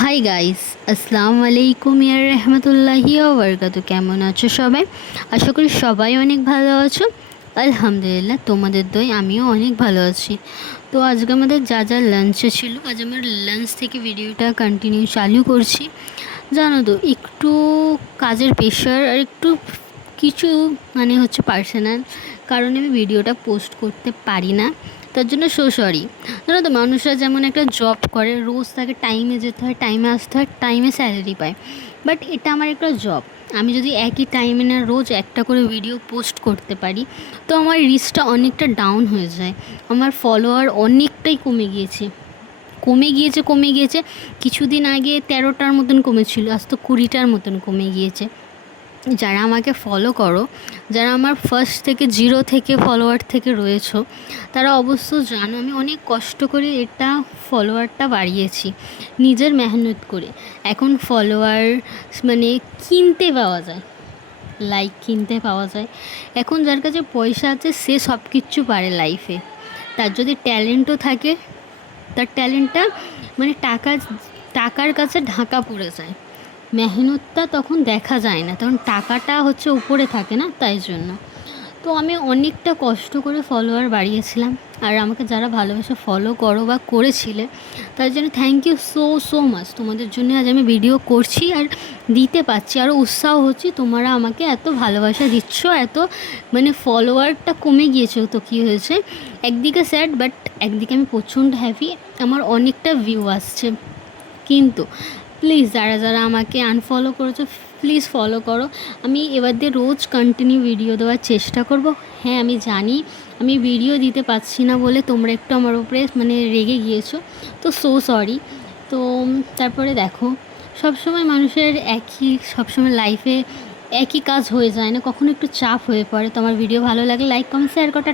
Hi guys, আসসালামু আলাইকুম ইয়া রাহমাতুল্লাহি ওয়া বারাকাতুহু। কেমন আছো সবাই? আশা করি সবাই অনেক ভালো আছো। আলহামদুলিল্লাহ, তোমাদের দয় আমিও অনেক ভালো আছি। তো আজকে আমাদের যা যা লাঞ্চে ছিল, আজ আমার লাঞ্চ থেকে ভিডিওটা কন্টিনিউ চালু করছি। জানো তো, একটু কাজের প্রেশার আর একটু কিছু হচ্ছে পার্সোনাল কারণে আমি ভিডিওটা পোস্ট করতে পারি না। তার জন্য সরি। জানো তো, মানুষরা যেমন একটা জব করে, রোজ তাকে টাইমে যেতে হয়, টাইমে আসতে হয়, টাইমে স্যালারি পায়। বাট এটা আমার একটা জব। আমি যদি একই টাইমে না রোজ একটা করে ভিডিও পোস্ট করতে পারি, তো আমার রিচটা অনেকটা ডাউন হয়ে যায়। আমার ফলোয়ার অনেকটাই কমে গিয়েছে। কিছুদিন আগে 13টার মতন কমেছিল, আজ তো 20টার মতন কমে গিয়েছে। যারা আমাকে ফলো করো, যারা আমার ফার্স্ট থেকে জিরো থেকে ফলোয়ার থেকে রয়েছো, তারা অবশ্য জানো আমি অনেক কষ্ট করে এটা ফলোয়ারটা বাড়িয়েছি, নিজের মেহনত করে। এখন ফলোয়ার কিনতে পাওয়া যায়, লাইক কিনতে পাওয়া যায়। এখন যার কাছে পয়সা আছে সে সব কিছু পারে লাইফে। তার যদি ট্যালেন্টও থাকে, তার ট্যালেন্টটা টাকার কাছে ঢাকা পড়ে যায়। মেহনতটা তখন দেখা যায় না, তখন টাকাটা হচ্ছে উপরে থাকে না, তাই জন্য। তো আমি অনেকটা কষ্ট করে ফলোয়ার বাড়িয়েছিলাম। আর আমাকে যারা ভালোবেসে ফলো করো বা করেছিলে, তার জন্য থ্যাংক ইউ সো মাচ। তোমাদের জন্য আজ আমি ভিডিও করছি আর দিতে পারছি, আরও উৎসাহ হচ্ছি। তোমরা আমাকে এত ভালোবাসা দিচ্ছ, এত ফলোয়ারটা কমে গিয়েছে তো কী হয়েছে, একদিকে স্যাড বাট একদিকে আমি প্রচণ্ড হ্যাপি। আমার অনেকটা ভিউ আসছে। কিন্তু প্লিজ যারা যারা আমাকে আনফলো করেছো, প্লিজ ফলো করো। আমি এবার দিয়ে রোজ কন্টিনিউ ভিডিও দেওয়ার চেষ্টা করব। হ্যাঁ, আমি জানি আমি ভিডিও দিতে পারছি না বলে তোমরা একটু আমার উপরে রেগে গিয়েছো, তো সরি। তো তারপরে দেখো, সবসময় মানুষের সবসময় লাইফে একই কাজ হয়ে যায় না, কখনো একটু চাপ হয়ে পড়ে। তো আমার ভিডিও ভালো লাগলে লাইক কমেন্ট শেয়ার করাটা।